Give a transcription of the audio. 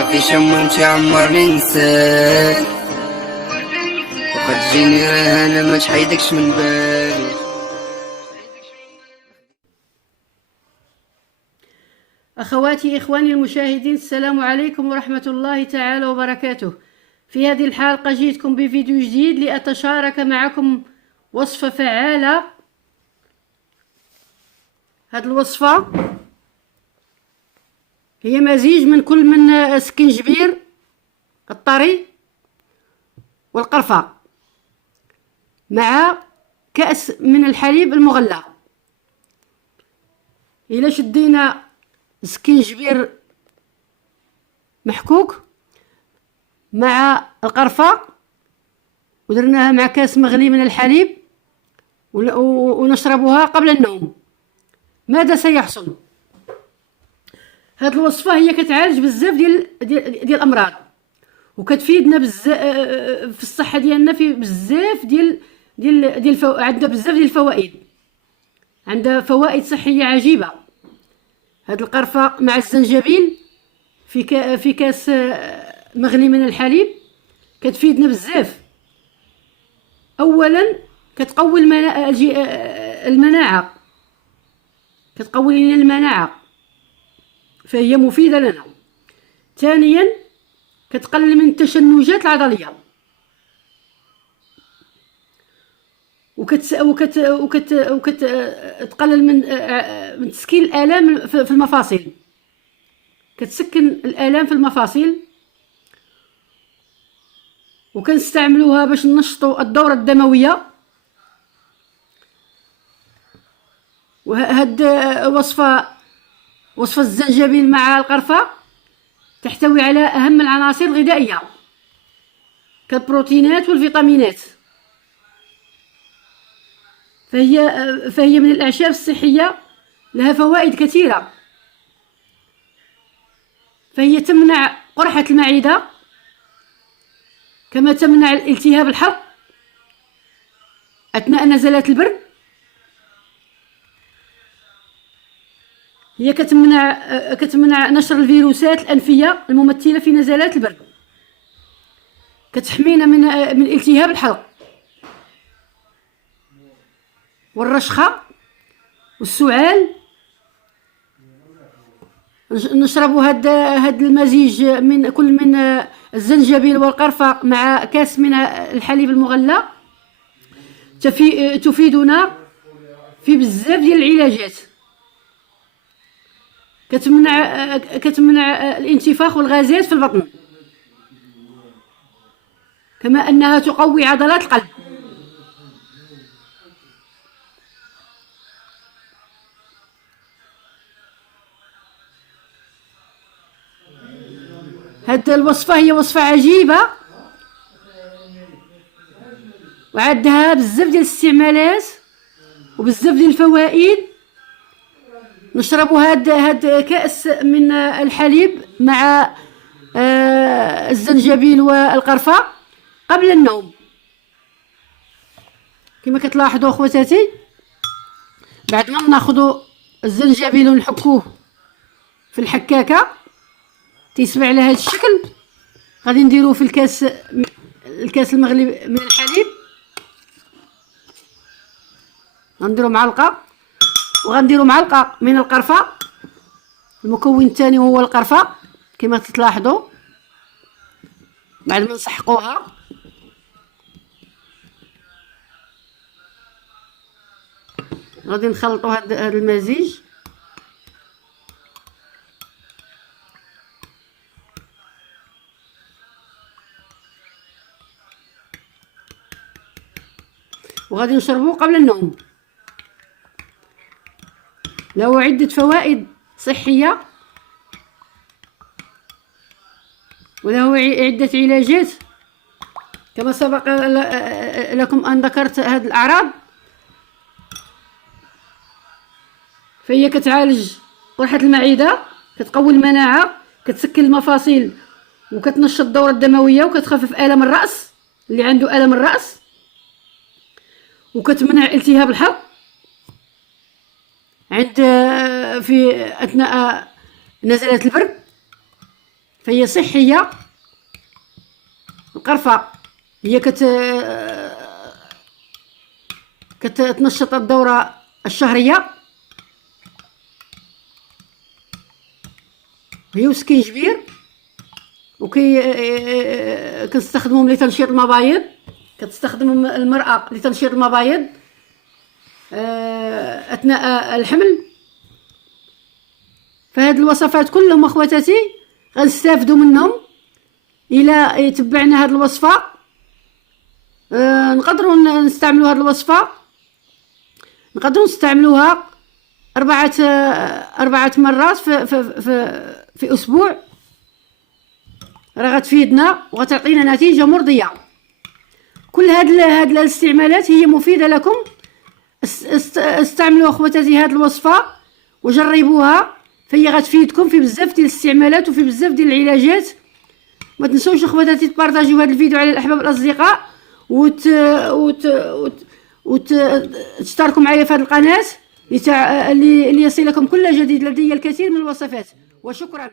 صافي شم متعمر ننساك، وقد تجيني رهانة ما تحيدكش من بالي. أخواتي إخواني المشاهدين، السلام عليكم ورحمة الله تعالى وبركاته. في هذه الحلقة جيتكم بفيديو جديد لأتشارك معكم وصفة فعالة. هذه الوصفة هي مزيج من كل من السكنجبير الطري والقرفة مع كأس من الحليب المغلى. إلا شدينا سكنجبير محكوك مع القرفة ودرناها مع كاس مغلي من الحليب ونشربها قبل النوم، ماذا سيحصل؟ هذه الوصفة هي كتعالج بزاف ديال الأمراض، وكتفيدنا بزاف في الصحة ديالنا، في بزاف عندها بزاف ديال الفوائد، عندها فوائد صحية عجيبة. هاد القرفة مع الزنجبيل في كاس مغلي من الحليب كتفيدنا بزاف. اولا كتقوي المناعة، كتقوي لنا المناعة، فهي مفيدة لنا. ثانيا كتقلل من التشنجات العضلية، وكتقلل من تسكين الآلام في المفاصل، كتسكن الآلام في المفاصل. وكنستعملوها باش ننشطوا الدورة الدموية. وهاد وصفة الزنجبيل مع القرفة تحتوي على أهم العناصر الغذائية كالبروتينات والفيتامينات، فهي من الأعشاب الصحية، لها فوائد كثيرة. فهي تمنع قرحة المعدة، كما تمنع الالتهاب الحلق أثناء نزلات البرد. هي كتمنع نشر الفيروسات الأنفية الممثلة في نزلات البرد، كتحمينا من التهاب الحلق والرشخة والسعال. نشربوا هاد المزيج من كل من الزنجبيل والقرفة مع كاس من الحليب المغلى، تفيدنا في بزاف ديال العلاجات. كتمنع الانتفاخ والغازات في البطن، كما أنها تقوي عضلات القلب. هذه الوصفة هي وصفة عجيبة، وعندها بزاف ديال الاستعمالات وبزاف ديال الفوائد. نشربوا هاد كأس من الحليب مع الزنجبيل والقرفة قبل النوم. كما كتلاحظوا اخواتاتي، بعد ما ناخذوا الزنجبيل ونحكوه في الحكاكه تيسمع على هذا الشكل، غادي نديروه في الكاس المغلي من الحليب. غنديروا معلقه، وغنديروا معلقه من القرفه. المكون الثاني هو القرفه كما تلاحظوا. بعد ما نسحقوها غادي نخلطوا هذا المزيج. وغادي نشربوه قبل النوم. له عدة فوائد صحية، وله عدة علاجات، كما سبق لكم أن ذكرت هذه الأعراض. فهي كتعالج قرحة المعدة، كتقوي المناعة، كتسكن المفاصل، وكتنشط الدورة الدموية، وكتخفف ألم الرأس اللي عنده ألم الرأس، وكتمنع التهاب الحلق في أثناء نزلات البرد. فهي صحيه. القرفه هي كتنشط الدوره الشهريه، هي وسكينجبير. كنستخدمهم لتنشيط المبايض، كتستخدم المرأة لتنشيط المبايض أثناء الحمل. فهاد الوصفات كلهم اخواتاتي غنستافدوا منهم الى يتبعنا هاد الوصفة. نقدروا نستعملوا هاد الوصفة، نقدروا نستعملوها أربعة مرات في أسبوع. راه غتفيدنا وغتعطينا نتيجة مرضية. كل هاد الاستعمالات هي مفيدة لكم. استعملوا اخواتاتي هاد الوصفة وجربوها، فهي غتفيدكم في بزاف ديال الاستعمالات وفي بزاف ديال العلاجات. ما تنسوش اخواتاتي تبارطاجيو هاد الفيديو على الاحباب والاصدقاء، وتشتركوا معايا في هذه القناه ليصلكم كل جديد. لدي الكثير من الوصفات، وشكرا.